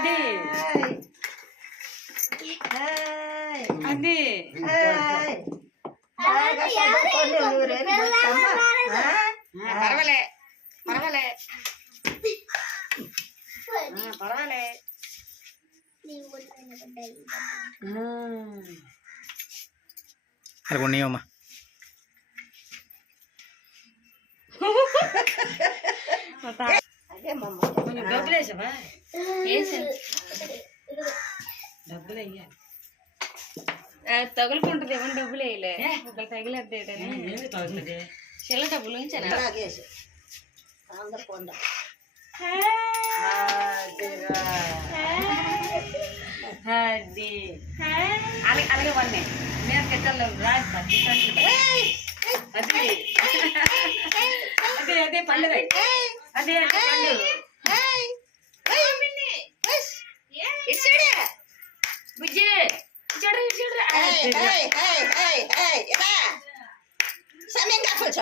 అది అది పర్వాలే పర్వాలే పర్వాలే అది కొనియమ్మా డబ్బులు వేసావా డబ్బులు వేయాలి తగులుకుంటది ఏమన్నా డబ్బులు వేయలే ఒకళ్ళు తగిలేద్దేటని తగులుతుంది చిల్ల డబ్బులు ఉంచాను అది అలాగే వన్నే నేను కిట్టలు రాదు అది అదే అదే పండుగ అదే అదే పండుగ బుజ్జి సమయం కాకపోతే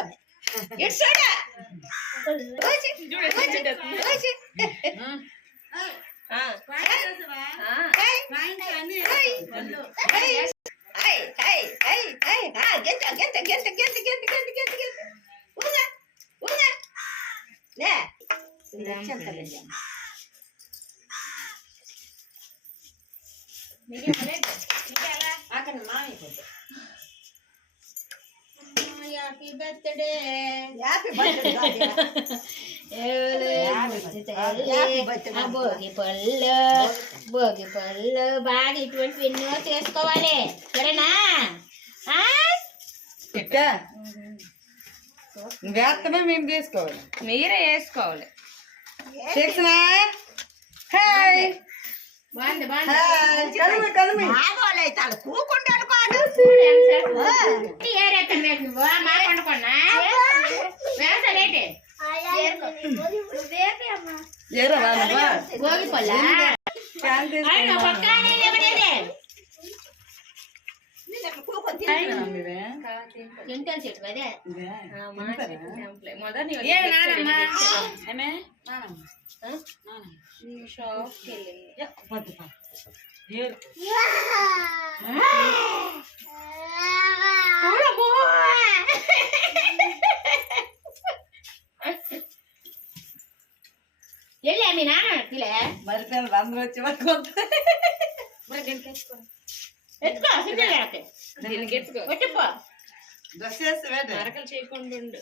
happy birthday happy birthday Bhogi పళ్ళు బాగా ఇటువంటి ఎన్నో చేసుకోవాలి సరేనా వేస్తమే మేము తీసుకోవాలి మీరే వేసుకోవాలి కూకుంటాడు కాదు భోగి పళ్ళ ఎంటల్ చెట్టు అదే షాప్కి వెళ్ళా మీ నాన్న పిల్లే మరి రంగు వచ్చి వరకు ఎత్తుకో దీనికి ఎత్తుకో కొట్టుకో డ్రెస్ వేస్తే అరకలు చేయకుండా ఉండు